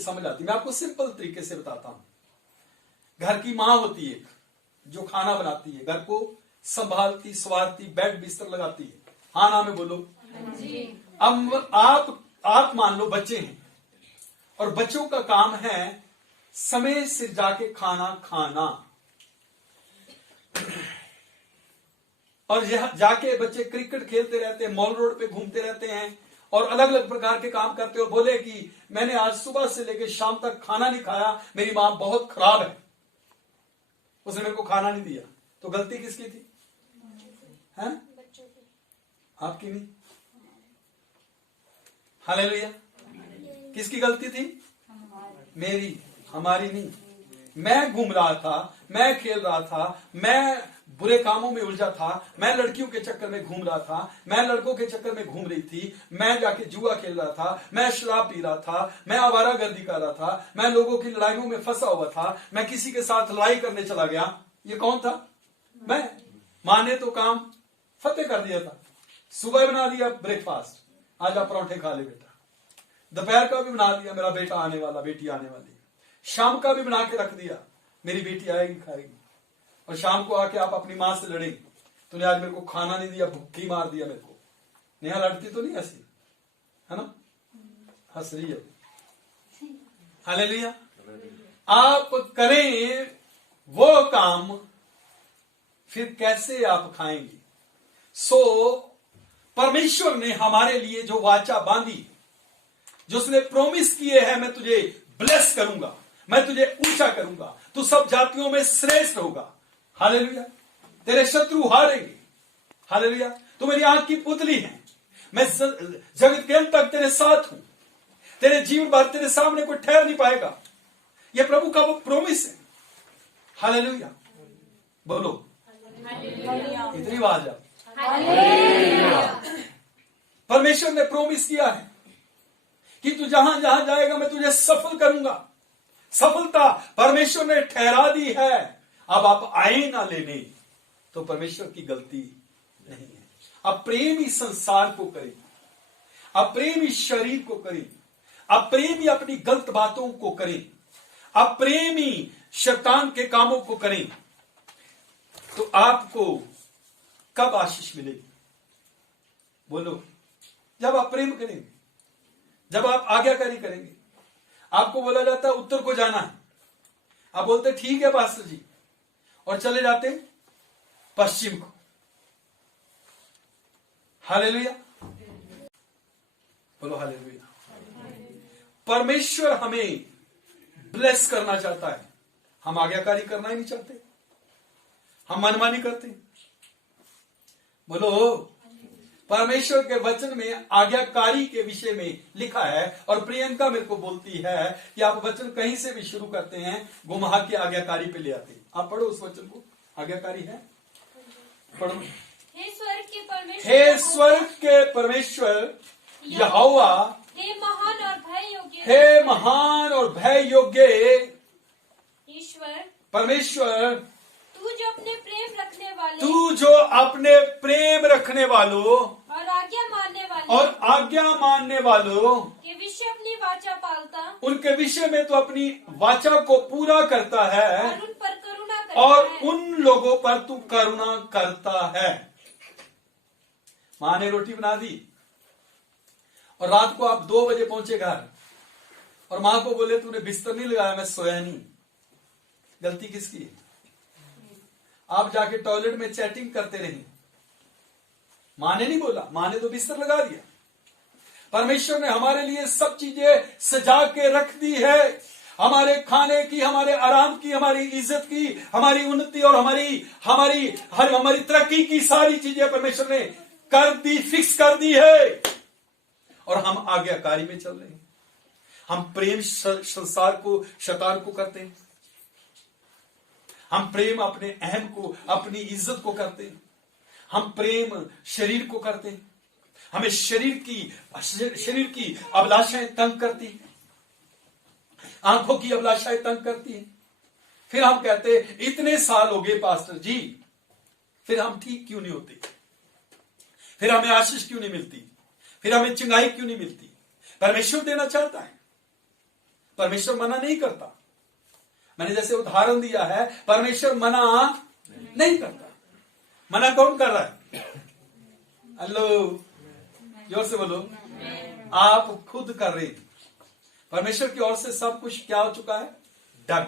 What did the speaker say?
से समझ आती। मैं आपको सिंपल तरीके से बताता हूं। घर की मां होती है जो खाना बनाती है, घर को संभालती, सवारती, बेड बिस्तर लगाती है। हाँ ना में बोलो जी। अब आप मान लो बच्चे हैं और बच्चों का काम है समय से जाके खाना खाना, और जाके बच्चे क्रिकेट खेलते रहते हैं, मॉल रोड पे घूमते रहते हैं और अलग अलग प्रकार के काम करते हैं और बोले कि मैंने आज सुबह से लेकर शाम तक खाना नहीं खाया, मेरी मां बहुत खराब है, उसने मेरे को खाना नहीं दिया। तो गलती किसकी थी? है आपकी नहीं। हालेलुया। किसकी गलती थी? मेरी, हमारी नहीं। मैं घूम रहा था, मैं खेल रहा था, मैं बुरे कामों में उलझा था, मैं लड़कियों के चक्कर में घूम रहा था, मैं लड़कों के चक्कर में घूम रही थी, मैं जाके जुआ खेल रहा था, मैं शराब पी रहा था, मैं आवारागर्दी कर रहा था, मैं लोगों की लड़ाइयों में फंसा हुआ था, मैं किसी के साथ लड़ाई करने चला गया। ये कौन था? मैं। मां ने तो काम फतेह कर दिया था। सुबह बना दिया ब्रेकफास्ट, आज आप पराठे खा ले बेटा। दोपहर का भी बना दिया, मेरा बेटा आने वाला, बेटी आने वाली। शाम का भी बना के रख दिया, मेरी बेटी आएगी खाएगी। और शाम को आके आप अपनी मां से लड़ेंगे, तूने आज मेरे को खाना नहीं दिया, भूखी मार दिया मेरे को। नेहा लड़ती तो नहीं ऐसी, है ना? हंस रही है। हालेलुया। आप करें वो काम, फिर कैसे आप खाएंगे? परमेश्वर ने हमारे लिए जो वाचा बांधी, जो उसने प्रोमिस किए हैं, मैं तुझे ब्लेस करूंगा, मैं तुझे ऊंचा करूंगा, तू सब जातियों में श्रेष्ठ होगा। हालेलुया। तेरे शत्रु हारेंगे। हालेलुया। तू मेरी आंख की पुतली है, मैं जगत के अंत तक तेरे साथ हूं, तेरे जीवन भर तेरे सामने कोई ठहर नहीं पाएगा। यह प्रभु का वो प्रोमिस है। हालेलुया। बोलो इतनी आवाज आप। परमेश्वर ने प्रोमिस किया है कि तू जहां जहां जाएगा मैं तुझे सफल करूंगा। सफलता परमेश्वर ने ठहरा दी है। अब आप आए ना लेने, तो परमेश्वर की गलती नहीं है। अब प्रेम ही संसार को करें, अब प्रेम ही शरीर को करें, अब प्रेम ही अपनी गलत बातों को करें, अब प्रेम ही शैतान के कामों को करें, तो आपको कब आशीष मिलेगी? बोलो। जब आप प्रेम करेंगे, जब आप आज्ञाकारी करेंगे। आपको बोला जाता है उत्तर को जाना है, आप बोलते ठीक है पास्टर जी, और चले जाते पश्चिम को। हालेलुया। बोलो हालेलुया। परमेश्वर हमें ब्लेस करना चाहता है, हम आज्ञाकारी करना ही नहीं चाहते, हम मनमानी करते। बोलो। परमेश्वर के वचन में आज्ञाकारी के विषय में लिखा है, और प्रियंका मेरे को बोलती है कि आप वचन कहीं से भी शुरू करते हैं, घुमा के आज्ञाकारी पे ले आते हैं। आप पढ़ो उस वचन को। आज्ञाकारी है, पढ़ो। हे स्वर्ग के परमेश्वर, हे स्वर्ग के परमेश्वर यहोवा, हे महान और भय योग्य, हे महान और भय योग्य ईश्वर परमेश्वर, तू जो अपने प्रेम रखने वाले, तू जो अपने प्रेम रखने वालों और आज्ञा मानने वालों के विषय अपनी वाचा पालता, उनके विषय में तो अपनी वाचा को पूरा करता है, और उन पर करुणा करता और है। उन लोगों पर तू करुणा करता है। मां ने रोटी बना दी और रात को आप 2 बजे पहुंचे घर, और मां को बोले तूने बिस्तर नहीं लगाया, मैं सोया नहीं। गलती किसकी है? आप जाके टॉयलेट में चैटिंग करते रहे। मां ने नहीं बोला, मां ने तो बिस्तर लगा दिया। परमेश्वर ने हमारे लिए सब चीजें सजा के रख दी है, हमारे खाने की, हमारे आराम की, हमारी इज्जत की, हमारी उन्नति और हमारी तरक्की की सारी चीजें परमेश्वर ने कर दी, फिक्स कर दी है। और हम आज्ञाकारी में चल रहे हैं। हम प्रेम संसार को, शैतान को करते हैं। हम प्रेम अपने अहम को, अपनी इज्जत को करते हैं। हम प्रेम शरीर को करते हैं। हमें शरीर की अभिलाषाएं तंग करती हैं, आंखों की अभिलाषाएं तंग करती हैं। फिर हम कहते हैं इतने साल हो गए पास्टर जी, फिर हम ठीक क्यों नहीं होते? फिर हमें आशीष क्यों नहीं मिलती? फिर हमें चंगाई क्यों नहीं मिलती? परमेश्वर देना चाहता है, परमेश्वर मना नहीं करता। मैंने जैसे उदाहरण दिया है, परमेश्वर मना नहीं करता। मना कौन कर रहा है? हेलो, जोर से बोलो। आप खुद कर रहे हैं। परमेश्वर की ओर से सब कुछ क्या हो चुका है? डन।